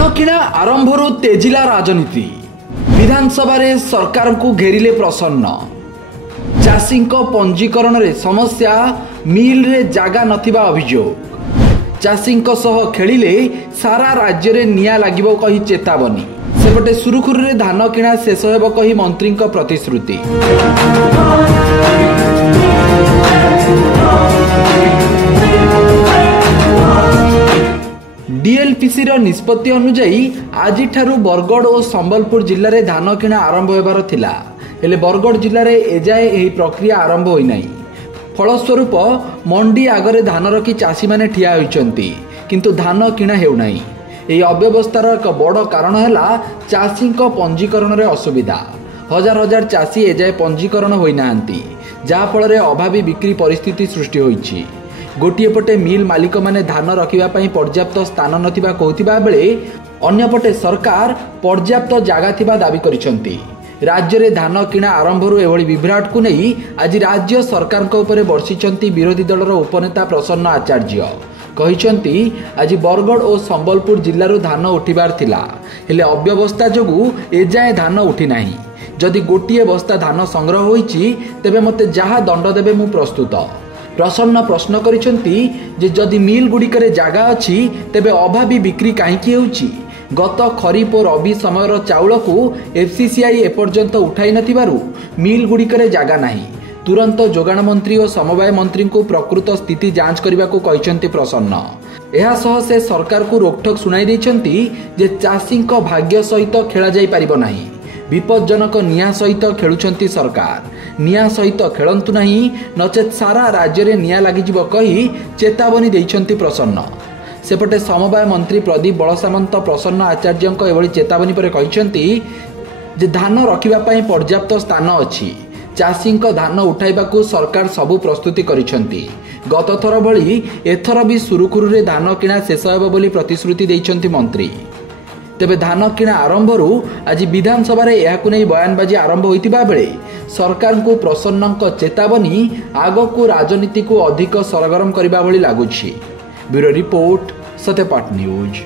धान किणा आरंभरू तेजिला राजनीति विधानसभा रे सरकार को घेरिले प्रसन्न चाषी पंजीकरण रे समस्या मिल रे जागा नथिबा अभियोग चाषी खेलिले सारा राज्य रे निया लागिबो कही चेतावनी सेपटे सुरुखुरु रे धान किणा शेष हेबो कही मंत्री प्रतिश्रुति। डीएलपीसी रो निष्पत्ति अनुजाई आज बरगढ़ और संबलपुर जिले में धान किणा आरंभ होबार थिला हेले बरगढ़ जिले में एजाए यह प्रक्रिया आरंभ होई नाही। फलस्वरूप मंडी आगरे धान रखी चाषी माने ठिया होइचंती किंतु धान किणा हेउ नाही। एही अव्यवस्थार एक बड़ कारण है चाषी पंजीकरण रे असुविधा। हजार हजार चाषी एजाए पंजीकरण होई नाहंती जहा फल अभावी बिक्री परिस्थिति सृष्टि होईछि। गोटे पटे मिल मालिक माने धान रखिबा पर्याप्त स्थान नथिबा कहथिबा बेले अन्यपटे सरकार पर्याप्त जागा थिबा दाबी करिसंती। राज्य रे धान किणा आरंभरू एभली विभ्राट को नहीं आज राज्य सरकार को ऊपर बर्षिचंती विरोधी दलर उपनेता प्रसन्न आचार्य कहिसंती आज बरगढ़ और संबलपुर जिल्लारू धान उठिबार थिला हेले अव्यवस्था जोगु एजाए धान उठी नाही। जदि गोटिए बस्ता धान संग्रह होईछि तेबे मते जहा दंड देबे मु प्रस्तुत। प्रसन्न प्रश्न करिसंती जे जदि मिल गुड़िकरे जागा अछि तेबे अभावी बिक्री काहेकि हेउछि। गत खरीफ और रबी समयर चाउल को एफसीसीआई एपर्यंत उठाई नथिबारु मिल गुड़िकरे जागा नाही। तुरंत जोगाण मंत्री और समवाय मंत्री को प्रकृत स्थिति जांच करने को कहिसंती प्रसन्न। एहा सह से सरकार को रोकठोक सुनाई देइसंती जे चाषी भाग्य सहित खेला जाई परिबो नाही। विपज्जनक निया सहित खेलुछंती सरकार। निया सहित खेलंतु नहीं नचेत सारा राज्य रे निया लागिजिबो कही चेतावनी देइछंती प्रसन्न। सेपटे समवाय मंत्री प्रदीप बलसामंत प्रसन्न आचार्य एभली चेतावनी पर कहिसंती जे धान रखिबा पई पर्याप्त स्थान अछि। चाषी धान उठाइबाकू सरकार सबु प्रस्तुति करिसंती। गत थर भली एथर भी सुरुखुरु रे धान किणा शेष हेबो बोली प्रतिश्रुति देइछंती मंत्री। तेबे धान किणा आरंभरू आज विधानसभा रे याकु नै बयानबाजी आरंभ होइतिबा बेले सरकार को प्रसन्नक चेतावनी आगकू राजनीति को अधिक सरगरम करिबा भली लागुछि। Bureau report Satyapath news.